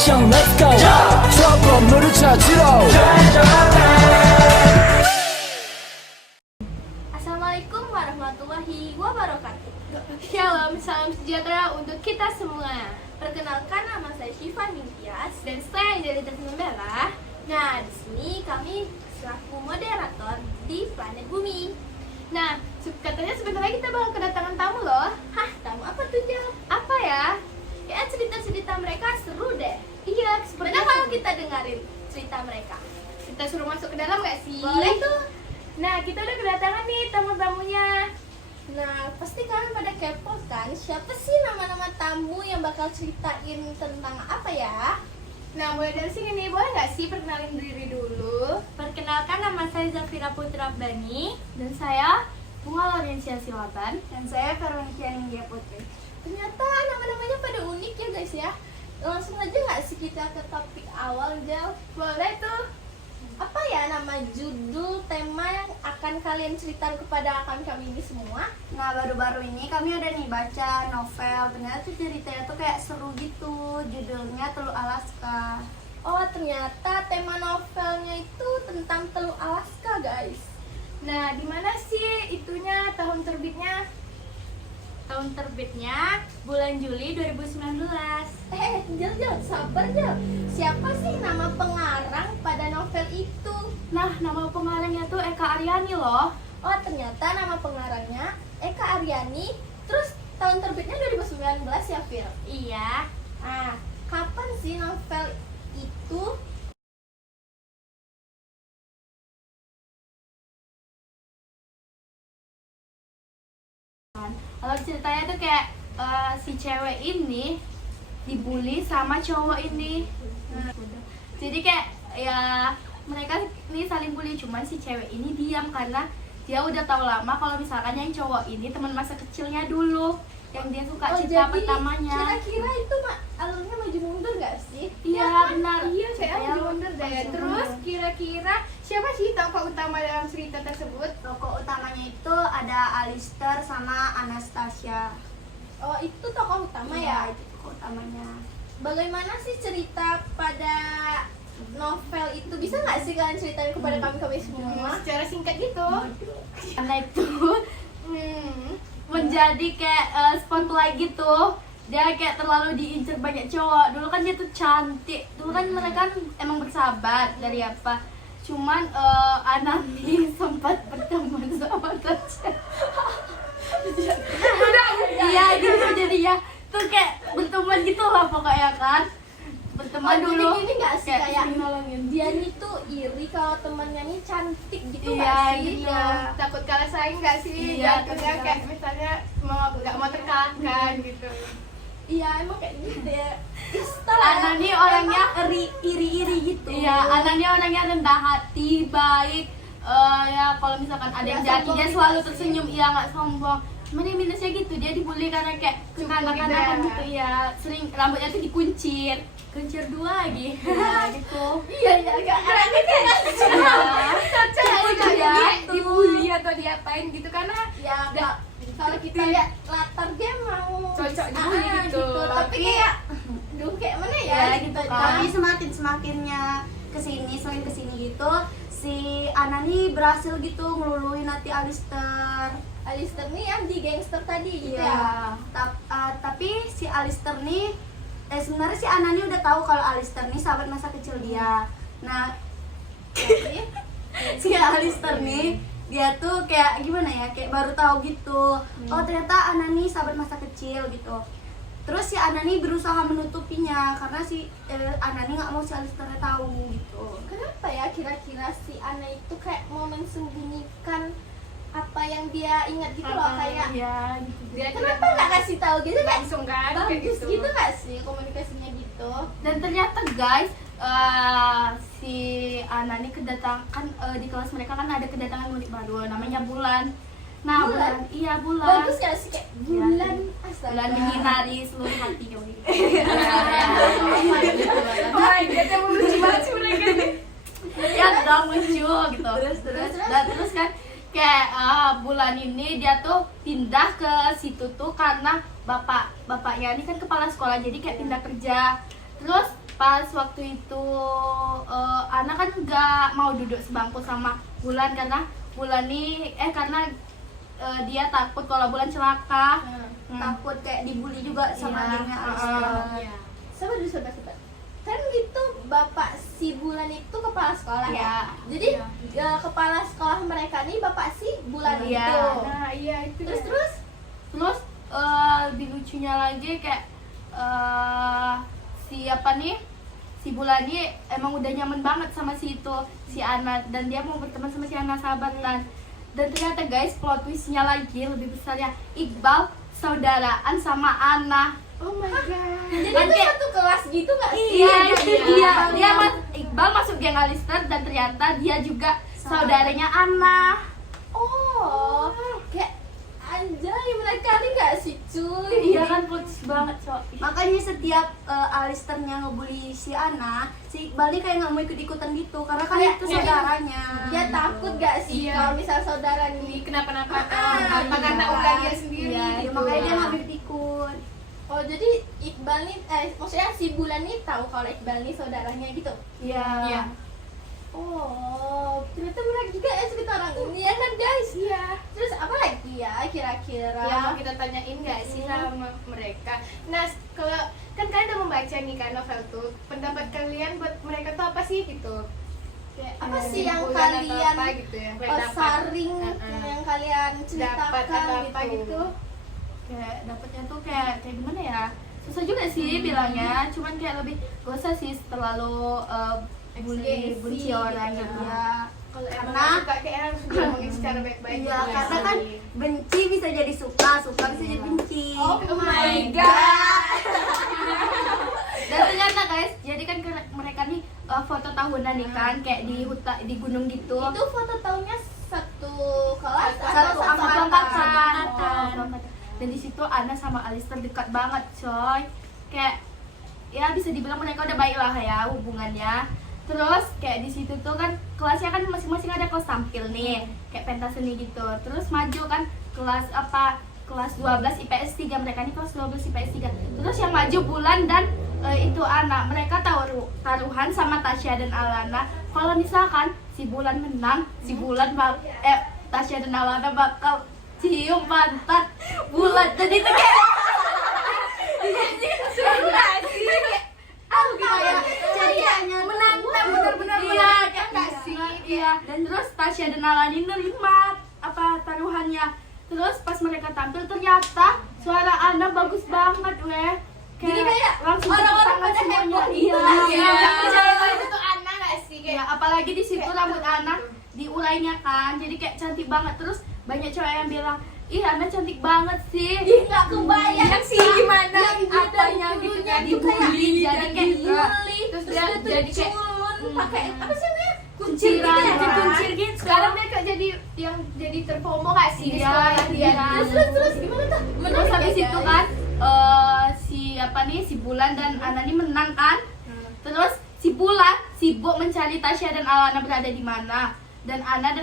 action let's go 저 건물을 찾으러 Assalamualaikum warahmatullahi wabarakatuh. Shalom, salam sejahtera untuk kita semua. Perkenalkan, nama saya Syifa Ningtyas dan saya dari Jatim Merah. Nah, di sini kami selaku moderator di planet Bumi. Nah, katanya sebentar lagi kita bakal kedatangan tamu loh. Hah, tamu apa tuh, Jal? Apa ya? Kayaknya cerita-cerita mereka seru deh. Iya, sebenarnya kalau kita dengerin cerita mereka, kita suruh masuk ke dalam nggak sih? Boleh tuh. Nah, kita udah kedatangan nih tamu-tamunya. Nah, pasti kalian pada kepo kan? Siapa sih nama-nama tamu yang bakal ceritain tentang apa ya? Nah, mulai dari sini nih, boleh nggak sih perkenalin diri dulu? Perkenalkan, nama saya Zafira Putra Bani. Dan saya Bunga Laurencia Silaban. Dan saya Veronica Ninggia Putri. Ternyata nama-namanya pada unik ya guys ya. Langsung aja nggak sih kita ke topik awal, Jal? Boleh tuh. Apa ya nama judul tema yang akan kalian ceritakan kepada kami ini semua? Nah, baru-baru ini kami udah nih baca novel. Ternyata tuh ceritanya tuh kayak seru gitu. Judulnya Teluk Alaska. Oh, ternyata tema novelnya itu tentang Teluk Alaska, guys. Nah, di mana sih itunya, tahun terbitnya? Tahun terbitnya bulan Juli 2019. Jal, sabar Jal. Siapa sih nama pengarang pada novel itu? Nah, nama pengarangnya tuh Eka Aryani loh. Oh, ternyata nama pengarangnya Eka Aryani. Terus tahun terbitnya 2019 ya, Fir? Iya. Ah, kapan sih novel itu? Kalau ceritanya tuh kayak si cewek ini dibully sama cowok ini. Jadi kayak ya mereka nih saling bully, cuman si cewek ini diam karena dia udah tahu lama kalau misalkan yang cowok ini teman masa kecilnya dulu yang dia suka cinta pertamanya. Kira-kira itu alurnya maju mundur gak sih? Iya, benar. Iya, saya Supaya maju mundur deh. maju Terus mundur. kira-kira siapa sih tokoh utama dalam cerita tersebut? Tokoh utamanya itu ada Alistair sama Anastasia. Oh, itu tokoh utama ya? Itu tokoh utamanya. Bagaimana sih cerita pada novel itu? Bisa nggak sih kalian ceritain kepada kami semua? Secara singkat gitu. Karena itu menjadi kayak spotlight gitu. Dia kayak terlalu diincar banyak cowok. Dulu kan dia tuh cantik. Dulu kan mereka kan emang bersahabat dari apa. Cuman Anani sempat berteman sama Tasya. Iya gitu, jadi ya tuh kayak berteman gitu lah pokoknya kan. Berteman dulu. Ini nggak sih kayak saling nolongin. dia nih tuh iri kalau temannya nih cantik gitu Iya, nggak sih? gitu. Ya, takut kalah saing nggak sih? Iya, Jatuhnya takut kayak misalnya nggak mau terkalahkan gitu. Iya, emang kayak gitu ya. Anani orangnya iri-iri gitu. Iya, Anani orangnya rendah hati, baik. Ya kalau misalkan ada yang Nggak jadi dia sombong selalu gitu tersenyum, iya nggak sombong. Cuman yang minusnya gitu, dia dibully karena kayak kekanak-kanakan gitu. gitu ya. Sering rambutnya tuh dikuncir, kuncir dua lagi. Gitu. Iya, anaknya kayak cocok Dibully ya, gitu. dibully atau diapain gitu karena Ya, kalau kita lihat latar dia mau Cocok dibully gitu. tapi kayak duh kayak mana ya, ya gitu kan. Tapi semakinnya kesini, selain kesini gitu, si Anani berhasil gitu ngeluluin hati Alistair. Alistair nih yang di gangster tadi gitu Iya. ya. Tapi si Alistair nih, sebenarnya si Anani udah tahu kalau Alistair nih sahabat masa kecil dia. Nah, Jadi si Alistair nih dia tuh kayak gimana ya, kayak baru tahu gitu. Oh ternyata Anani sahabat masa kecil gitu. Terus si Anani berusaha menutupinya karena si Anani nggak mau si Alistair tahu gitu. kenapa ya kira-kira si Ana itu kayak mau mensembunyikan apa yang dia ingat gitu loh, kayak ya gitu. Dia kenapa nggak kasih tahu gitu, kayak langsung kan kayak bagus gitu nggak sih komunikasinya gitu? Dan ternyata guys, si Anani kedatangan di kelas mereka kan ada kedatangan murid baru namanya Bulan. Nah, Bulan? Iya, Bulan. Bagus ya sih kayak bulan, astaga. Bulan menyinari seluruh hati kamu. oh my god, yang lucu banget sih mereka nih. Ya dong lucu gitu. Terus kan kayak Bulan ini dia tuh pindah ke situ tuh karena bapaknya ini kan kepala sekolah, jadi kayak pindah kerja. Terus pas waktu itu Ana kan nggak mau duduk sebangku sama Bulan karena dia takut kalau Bulan celaka. Takut kayak dibully juga sama Iya, gengnya Alister. Iya. Sabar. Kan itu bapak si Bulan itu kepala sekolah ya. Iya. Jadi kepala sekolah mereka nih bapak si Bulan Iya. itu. Nah, iya itu. Terus Terus lebih lucunya lagi kayak si Bulan nih emang udah nyaman banget sama si Ana, dan dia mau berteman sama si Ana sahabatan. Dan ternyata guys, plot twistnya lagi lebih besarnya, Iqbal saudaraan sama Ana. Oh my god. jadi Kan itu kayak- satu kelas gitu nggak sih? Iya, itu dia Iqbal masuk geng Alister dan ternyata dia juga saudaranya Ana. Oh, kayak anjay mereka nih nggak sih cuy? Iya kan, plot twist banget, Cok. Makanya setiap Alisternya ngebully si Ana, si Iqbal nih kayak nggak mau ikut-ikutan gitu karena kan Kayak- itu saudaranya. Dia takut gak sih Iya. kalau misal saudara nih Ini kenapa-napa Ah, apa karena iya. ulah dia sendiri Iya, gitu. Makanya dia nggak ikut. Oh jadi Iqbal nih, maksudnya si Bulan nih tahu kalau Iqbal nih saudaranya gitu? Iya. Iya. Oh, ternyata benar juga ya cerita orang ini ya kan guys? Iya. Terus apa lagi ya kira-kira? Yang mau kita tanyain nggak sih sama mereka? Nah, kalau kan kalian udah membaca nih kan novel tuh, pendapat kalian buat mereka tuh apa sih gitu? Kayak Apa sih yang kesimpulan atau kalian, apa gitu ya? saring Uh-uh. yang kalian dapat ceritakan atau apa gitu? Kayak dapetnya tuh kayak gimana ya, susah juga sih bilangnya, cuman kayak lebih gak usah sih terlalu benci orang gitu. gitu. Ya, Kalau emang Karena- nggak suka kayak harus diomongin secara baik-baik. iya, gitu ya. karena kan benci bisa jadi suka, suka bisa jadi benci. Oh my god. Dan ternyata guys, jadi kan mereka nih foto tahunan nih kan, kayak di gunung gitu. Itu foto tahunnya satu kelas Satu atau angkatan. Dan di situ Ana sama Alister dekat banget, coy. Kayak ya bisa dibilang mereka udah baik lah ya hubungannya. Terus kayak di situ tuh kan kelasnya kan masing-masing ada kelas tampil nih, kayak pentas seni gitu. Terus maju kan kelas 12 IPS 3, mereka nih kelas 12 IPS 3. Terus yang maju Bulan dan itu Ana. Mereka taruhan sama Tasya dan Alana. Kalau misalkan si Bulan menang, si Bulan Tasya dan Alana bakal cium pantat Bulan. Dan itu kayak Kayak ceritanya menantang bener-bener iya, menantang nggak sih? iya. Dan terus Tasya dan Alani nerima taruhannya. Terus pas mereka tampil ternyata suara Ana bagus banget, weh. Jadi kayak langsung orang-orang tepuk tangan pada semuanya. heboh gitu Iya. lah ya. Iya. Yang percaya kalau itu tuh anak nggak sih Iya, kayak apalagi di situ rambut Ana diurainya kan, jadi kayak cantik banget. Terus banyak cewek yang bilang, ih Ana cantik banget sih. Ih nggak kebayang sih gimana yang apanya gitu kan, dibully, jadi kayak dibully, terus terus dia dia tuh jadi kayak culun pakai apa sih namanya? kunciran, gitu ya? dikuncir gitu. sekarang mereka jadi yang jadi terfomo nggak sih di Iya, sekolah dia? iya. Terus gimana tuh? Terus habis ya, itu guys? kan si Bulan dan Ana ini menang kan. Terus si Bulan sibuk mencari Tasya dan Alana berada di mana. Dan Ana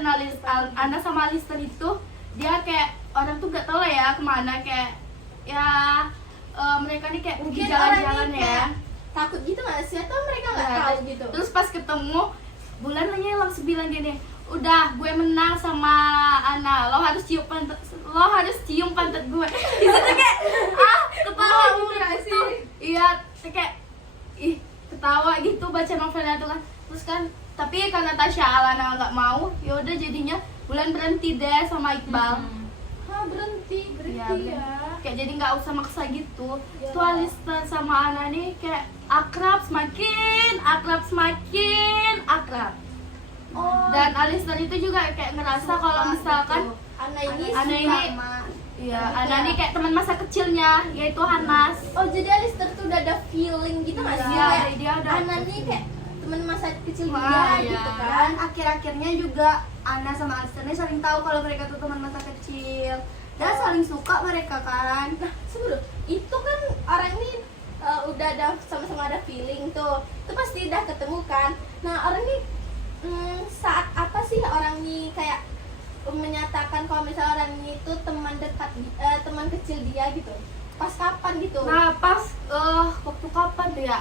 sama Alister itu dia kayak orang tuh gak tau lah ya kemana, kayak ya mereka nih kayak pergi Mungkin jalan-jalan orang ini ya. kayak takut gitu nggak sih atau mereka nggak Ya, tahu gitu? Terus pas ketemu Bulan langsung bilang gini, udah gue menang sama Ana, lo harus cium pantat gue. Di situ kayak ketawa gitu. Iya, kayak ketawa gitu baca novelnya tuh kan. Terus kan tapi karena Tasya Alana nggak mau, ya udah jadinya Bulan berhenti deh sama Iqbal. Berhenti Iya, ya. kayak jadi nggak usah maksa gitu. Ya. Tuh Alister sama Ana nih kayak semakin akrab. Oh, Dan Alister itu juga kayak ngerasa kalau misalkan Ana ini Ana suka ini- sama. iya, Ana nih kayak teman masa kecilnya, yaitu Hanas. Oh jadi Alister tuh udah ada feeling gitu nggak sih? Iya, Kayak dia udah Ana nih kayak teman masa kecil Wah, dia iya. gitu kan. Dan akhir-akhirnya juga Ana sama Alister ini saling tahu kalau mereka tuh teman masa kecil dan saling suka mereka kan. Nah, sebelum itu kan orang ini udah ada sama-sama ada feeling tuh. Itu pasti udah ketemu kan. Nah, orang ini saat apa sih orang ini kayak menyatakan kalau misalnya orang ini tuh teman dekat teman kecil dia gitu. pas kapan gitu? Nah pas waktu kapan tuh ya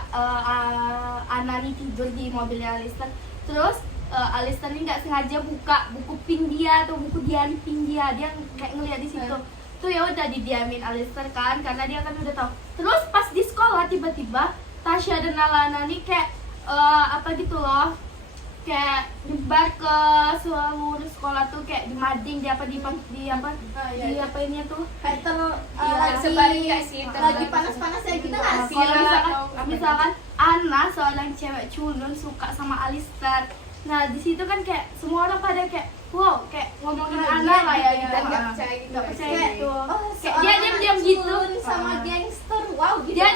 Ana nih tidur di mobilnya Alistair. Terus Alistair nih nggak sengaja buka buku pin dia atau buku diary pin dia kayak ngeliat di situ. Tuh ya udah didiamin Alistair kan karena dia kan udah tahu. Terus pas di sekolah tiba-tiba Tasya dan Alana nih kayak apa gitu loh, kayak nyebar ke seluruh sekolah tuh, kayak di mading di apa apa ini tuh Kayak sebarin nggak sih? lagi panas-panasnya gitu nggak Nah, sih? kalau misalkan Ana seorang cewek culun suka sama Alistair, nah di situ kan kayak semua orang pada kayak wow, kayak ngomongin Ana lah ya gitu. Dan nggak percaya gitu. Nggak percaya Kayak, gitu. oh, Kayak dia diam-diam gitu. sama gangster, wow gitu. Dia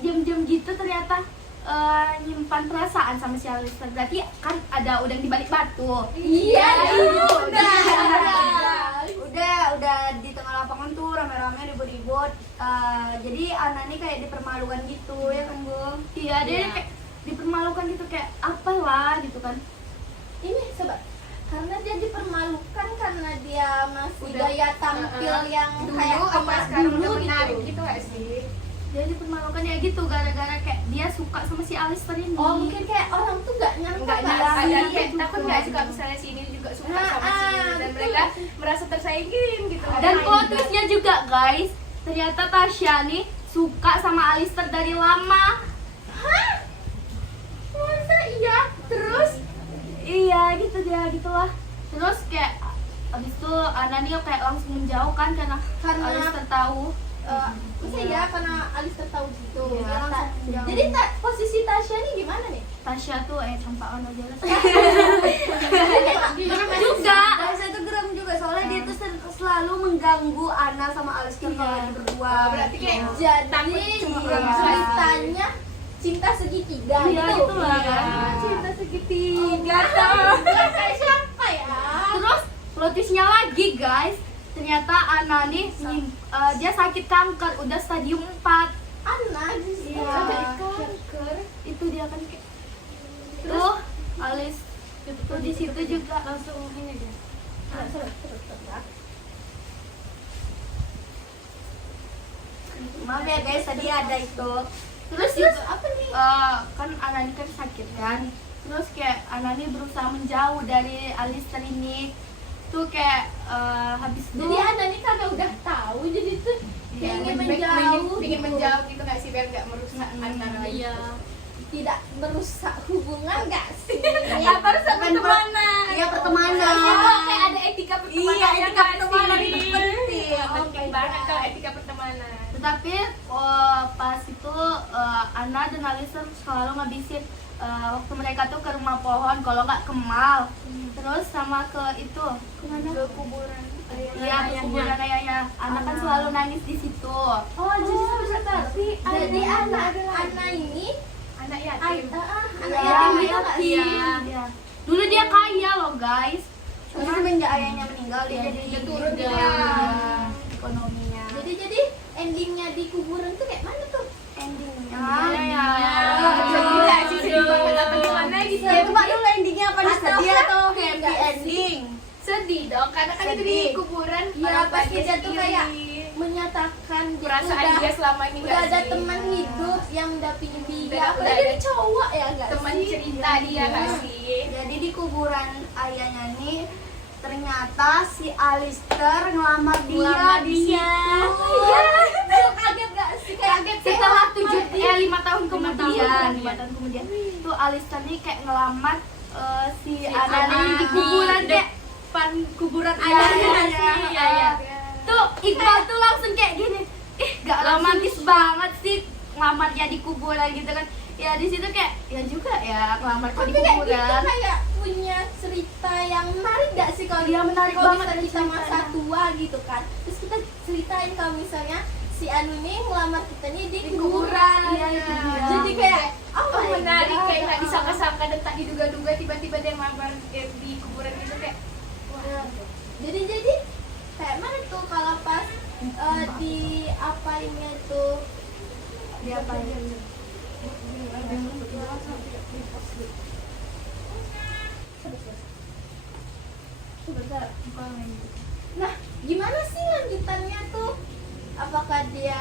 diam-diam gitu ternyata nyimpan perasaan sama si Alistair. Berarti kan ada udang di balik batu. Iya, udah. udah di tengah lapangan tuh rame-rame ribut-ribut. Jadi Ana nih kayak dipermalukan gitu ya kan, Bung? Iya, dia kayak dipermalukan gitu, kayak apalah gitu kan. Ini sebab karena dia dipermalukan karena dia masih Udah, gaya tampil yang Dulu kayak apa sekarang udah dulu menarik gitu. gitu nggak sih? Dia dipermalukan ya gitu gara-gara kayak dia suka sama si Alistair ini. Oh, mungkin kayak orang tuh gak nyangka Nggak nggak nyangka sih? dan kayak gitu. takut nggak sih kalau misalnya si ini juga suka Nah, sama si ini dan betul. mereka merasa tersayangin gitu. Dan plot twistnya juga guys, ternyata Tasya nih suka sama Alistair dari lama. Hah? Masa iya? Terus? Iya gitu dia gitulah. Terus kayak abis itu Ana nih kayak langsung menjauh kan karena Alistair tahu. Masa iya karena Alistair tahu gitu. Iya, Dia langsung tak- menjauh. Jadi posisi Tasya nih gimana nih? Tasya tuh campaan aja lah. juga. Tasya tuh geram juga soalnya dia tuh selalu mengganggu Ana sama Alistair kalau lagi berdua. Berarti kayak Jadi ceritanya cinta segitiga Iya, gitu. itulah. Iya, cinta segitiga. Kayak siapa ya? Terus plot twistnya lagi guys, ternyata Ana nih dia sakit kanker udah stadium 4. Ana Iya. sampai kanker. Itu dia kan kayak tuh Alis itu di situ juga langsung ini dia. Maaf ya guys, tadi ada itu. Terus apa nih? kan Ana ini kan sakit kan. Terus kayak Ana ini berusaha menjauh dari Alistair ini. Tuh kayak habis itu Jadi Ana nih karena udah tahu jadi tuh kayak ingin menjauh, ingin menjauh gitu nggak sih biar nggak merusak antara lagi. Iya. tidak merusak hubungan nggak sih? Apa rusak pertemanan? Iya pertemanan. Itu kayak ada etika pertemanan. Iya, etika pertemanan itu penting. Penting banget kalau etika pertemanan. Tetapi pas itu Ana dan Alistair selalu ngabisin waktu mereka tuh ke rumah pohon, kalau nggak ke mall. Terus sama ke itu kemana? Ke kuburan. Iya, ke kuburan ayahnya. Ana kan selalu nangis di situ. Oh, jadi tapi jadi anak ini Anak yatim. anak Iya, yatim gitu iya, nggak sih? iya. Dulu dia kaya loh guys. Tapi semenjak ayahnya meninggal dia jadi turun juga dia. ekonominya. Jadi endingnya di kuburan tuh kayak mana tuh? Endingnya. Iya, iya. Sedih nggak sih? Sedih banget apa gimana gitu? Ya coba dulu endingnya apa nih? Atau Sedih atau happy happy nggak sih? ending? Sedih dong, karena kan itu di Sedih. kuburan Iya, orang pasti tuanya dia tuh sendiri. kayak menyatakan dia perasaan udah, dia selama ini udah nggak ada sih? teman hidup yang mendampingi dia. Udah Apalagi ada dia cowok ya nggak teman sih? cerita dia nggak sih? Jadi di kuburan ayahnya nih ternyata si Alistair ngelamar dia di situ. Iya, kaget gak sih? Kaget Setelah 5 tahun kemudian, 5 tahun kemudian tuh Alistair nih kayak ngelamar si Ana nih di kuburan kayak Pan kuburan Iya, ayahnya. iya, iya. Tuh Iqbal tuh langsung kayak gini, gak romantis banget sih ngelamarnya di kuburan gitu kan. Ya di situ kayak ya juga ya ngelamar kok di Tapi kayak gitu kuburan. kayak punya cerita yang menarik gak sih kalau Iya, menarik kalau banget misalnya kita ceritanya. masa tua gitu kan. Terus kita ceritain kalau misalnya si Anu ini melamar kita nih di kuburan. Iya, itu dia. Jadi kayak Oh, my menarik God. kayak nggak disangka-sangka dan tak diduga-duga tiba-tiba dia ngelamar di kuburan itu kayak Nah, jadi kayak mana tuh kalau pas di apainnya tuh Di apain? Nah, gimana sih lanjutannya tuh? Apakah dia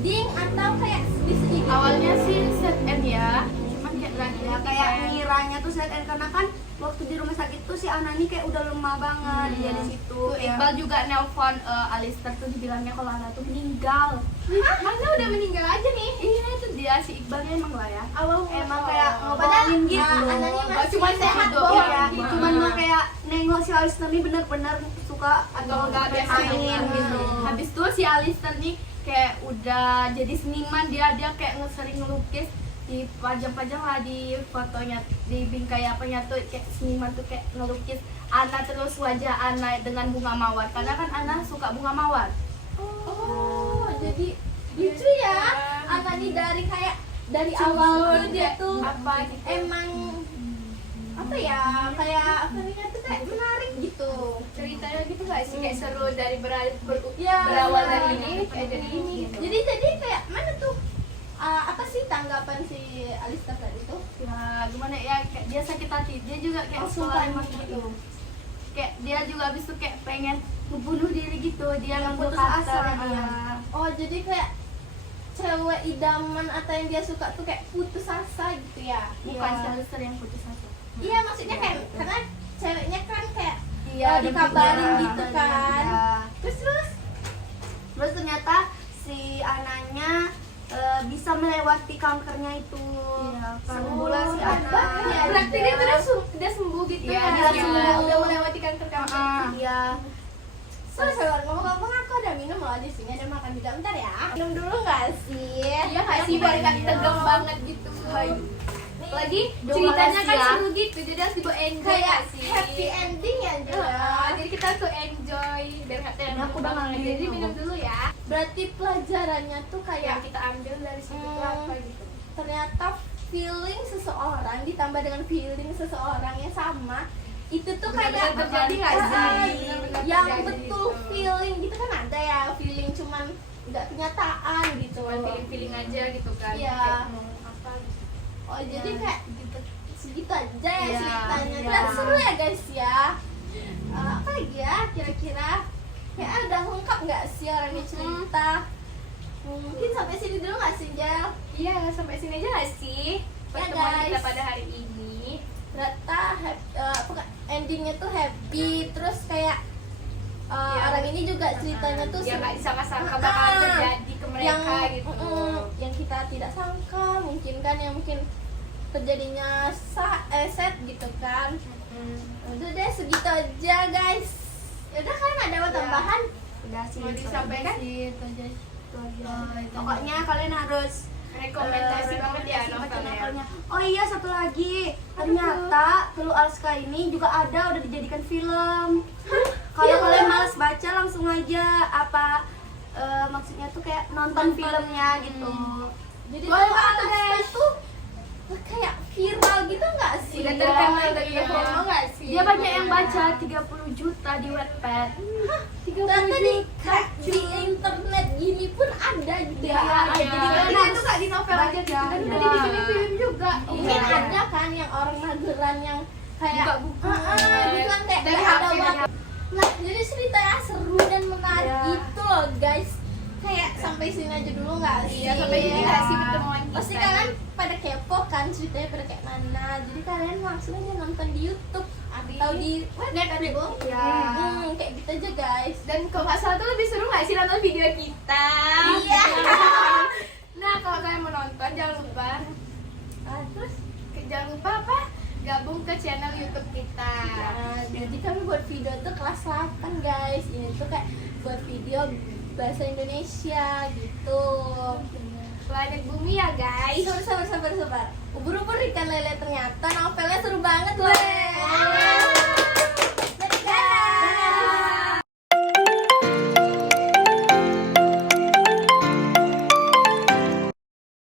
ending atau kayak sedih-sedih gitu? Awalnya sih set end ya, cuman kayak lagi Ya kayak ngiranya tuh sad end karena kan waktu di rumah sakit tuh si Anani kayak udah lemah banget dia di situ. Tuh Kayak- Iqbal juga nelpon Alistair tuh dibilangnya kalau Ana tuh meninggal. Masa udah meninggal aja nih? Iya itu dia si Iqbalnya emang lah ya. emang kayak ngobrolin gitu. Anani masih cuma sehat hidup doang. ya. Iya, cuman mah kayak nengok si Alistair nih bener-bener suka Atau enggak biasa main gitu. Habis itu si Alistair nih kayak udah jadi seniman, dia kayak sering ngelukis, dipajang-pajang lah di fotonya, di bingkai apanya tuh kayak seniman tuh kayak ngelukis Ana terus wajah Ana dengan bunga mawar karena kan Ana suka bunga mawar. Oh, jadi lucu ya. Anani dari kayak dari awal tuh dia tuh apa gitu. emang apa ya, kayak filmnya tuh kayak menarik gitu. Ceritanya gitu gak sih? Kayak seru dari Ya, berawal dari ini kayak dari ini gitu. Jadi kayak mana tuh? Apa sih tanggapan si Alistair tadi tuh? Ya gimana ya, kayak dia sakit hati, dia juga kayak suka emang gitu. Kayak dia juga habis itu kayak pengen membunuh diri gitu, dia ngambil putus asa karakter, dia. ya. Oh, jadi kayak cewek idaman atau yang dia suka tuh kayak putus asa gitu ya? Bukan si Alistair yang putus asa. Iya, maksudnya kayak karena ceweknya kan kayak Iya, dikabarin iya, gitu kan. Iya. Terus ternyata si Ananya bisa melewati kankernya itu. Iya, Sembuh lah si Ana. Ya, Berarti dia udah sembuh gitu Iya, ya? dia sembuh. Udah melewati kanker-kanker. Iya. sabar, ngomong-ngomong aku ada minum loh di sini, ada makan juga, bentar ya. Minum dulu nggak sih? Iya gak sih, biar gak tegang banget gitu. Lagi ceritanya kan seru gitu, jadi harus dibawa enjoy Kayak gak sih? happy ending ya juga. Jadi kita tuh enjoy biar gak tegang Aku udah banget. ngambil Jadi dulu. minum dulu ya. Berarti pelajarannya tuh Yang kayak kita ambil dari situ tuh apa gitu. ternyata feeling seseorang ditambah dengan feeling seseorang yang sama itu tuh kayak Benar-benar terjadi nggak sih? Benar-benar yang terjadi betul gitu. feeling gitu kan ada ya, feeling cuman nggak kenyataan gitu. Cuman feeling-feeling aja gitu kan. Iya. Kayak mau apa gitu. Oh jadi kayak segitu aja ya Iya, ceritanya. iya. Ternyata seru ya guys ya. Apa lagi ya kira-kira? Kayak udah lengkap nggak sih orangnya cerita? Mungkin sampai sini dulu nggak sih Jel? Iya, sampai sini aja gak sih? Ya, Pertemuan guys. kita pada hari ini. Ternyata endingnya tuh happy, terus kayak Iya. orang ini juga ceritanya tuh Yang seru. gak disangka-sangka bakal terjadi ke mereka yang, gitu. yang kita tidak sangka mungkin kan, yang mungkin terjadinya set gitu kan. Udah deh segitu aja guys. Yaudah kan ada apa tambahan? Udah sih. Mau disampaikan? Itu aja. Pokoknya kalian harus Rekomendasi banget ya rekomendasi baca novelnya. novelnya. Oh iya, satu lagi. Ternyata Teluk Alska ini juga ada udah dijadikan film. Kalau kalian malas baca langsung aja maksudnya tuh kayak nonton filmnya gitu. Jadi Boleh tuh banget, Alaska tuh kayak viral gitu nggak sih? Udah Iya, terkenal dan iya. promo gak sih? Dia banyak yang baca 30 juta di Wattpad. Ternyata di internet gini pun ada juga. Iya, ada. Jadi Jadi kalian dia harus tuh gak di novel aja gitu kan, udah Iya. dibikin film juga. mungkin Iya. ada kan yang orang mageran yang kayak Buka buku. gitu kan kayak Dari nggak ada HP, waktu. Nah jadi ceritanya seru dan menarik Iya. gitu loh guys. Kayak sampai sini aja dulu nggak sih? Iya, sampai sini gak sih pertemuan kita? Pasti kalian pada kepo kan ceritanya pada kayak mana. Jadi kalian langsung aja nonton di YouTube atau di Netflix. Ya. Kayak gitu aja guys. Dan kalau nggak salah tuh lebih seru nggak sih nonton video kita? Iya. Nah kalau kalian mau nonton jangan lupa, Terus jangan lupa apa? Gabung ke channel YouTube kita. jadi kami buat video tuh kelas 8 guys. Ini tuh kayak buat video bahasa Indonesia gitu. Planet Bumi ya guys. Sabar. Ubur-ubur ikan lele ternyata novelnya seru banget loh.